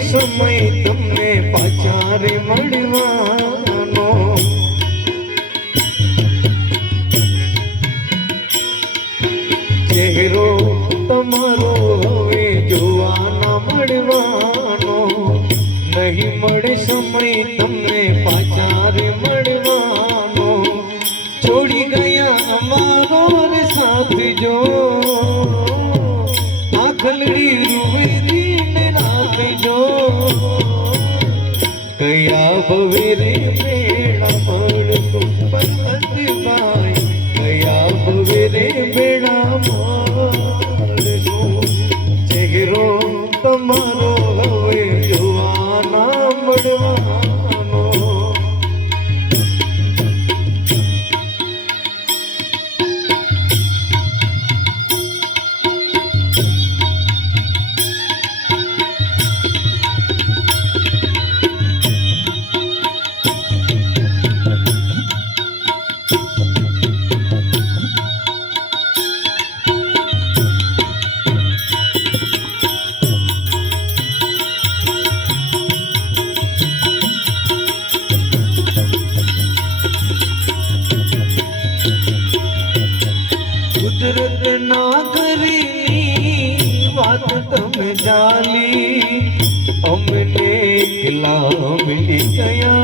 સમય તમને પાછા રે મળવાનો. ચહેરો તમારો હવે જોવાના મળવાનો. નહીં મળે સમય તમને પાછા રે பூவிரே மேளம் முழுக்கும் பல்லத்தில் गया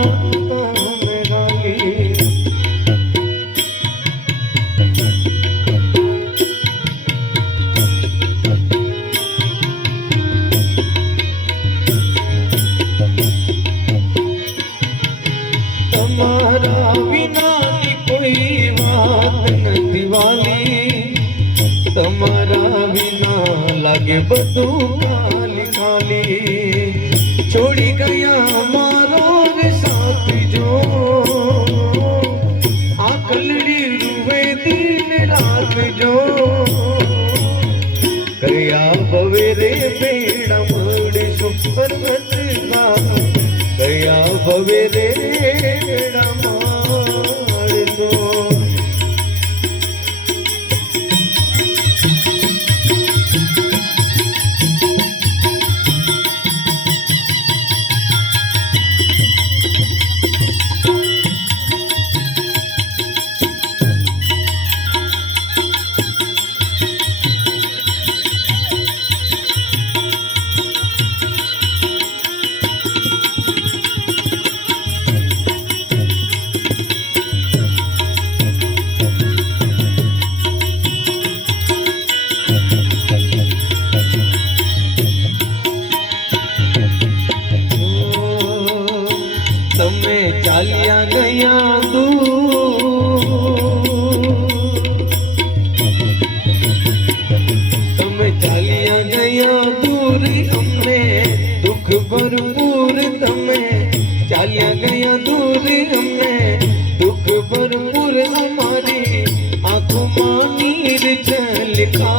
तुम्हारा बिना कोई बात न दिवाली तुम्हारा लगे बतू કૃષ્ણ દયા ભવે રે.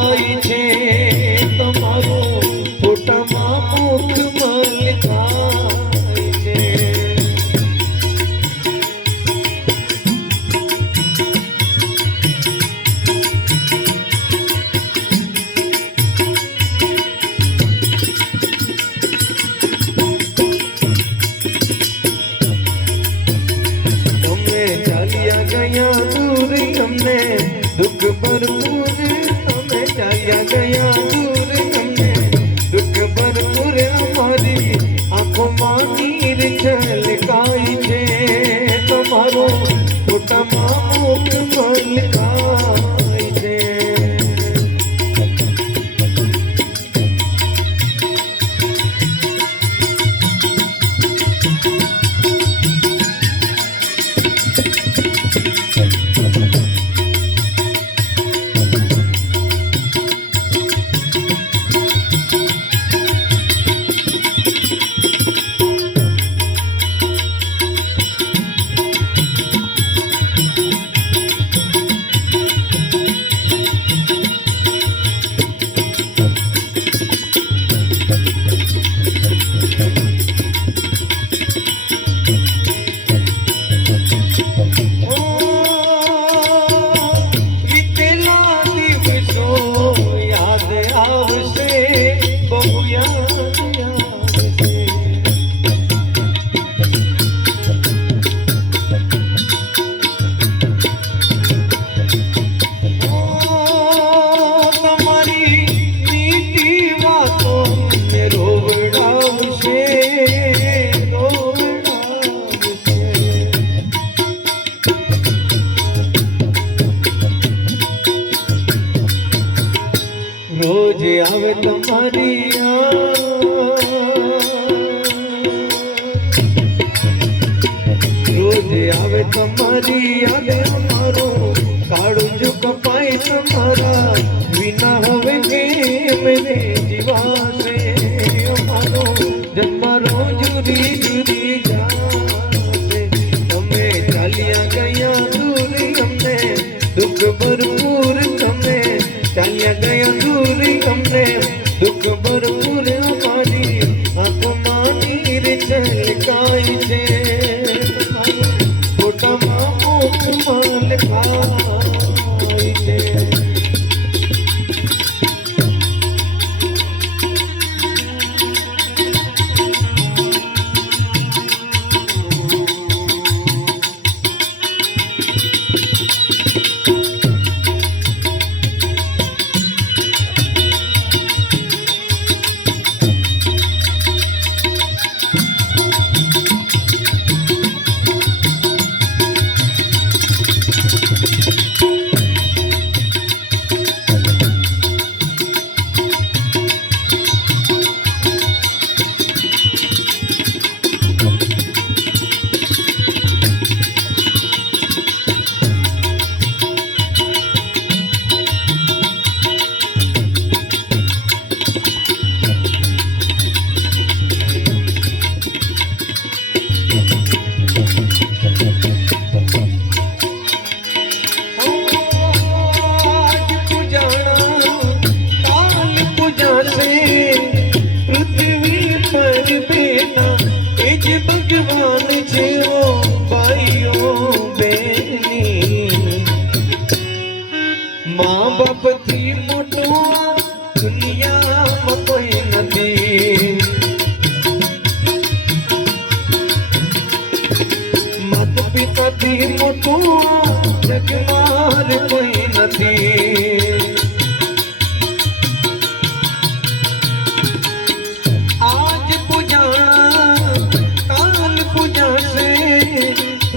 হইছে Thank you.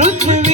Let's move.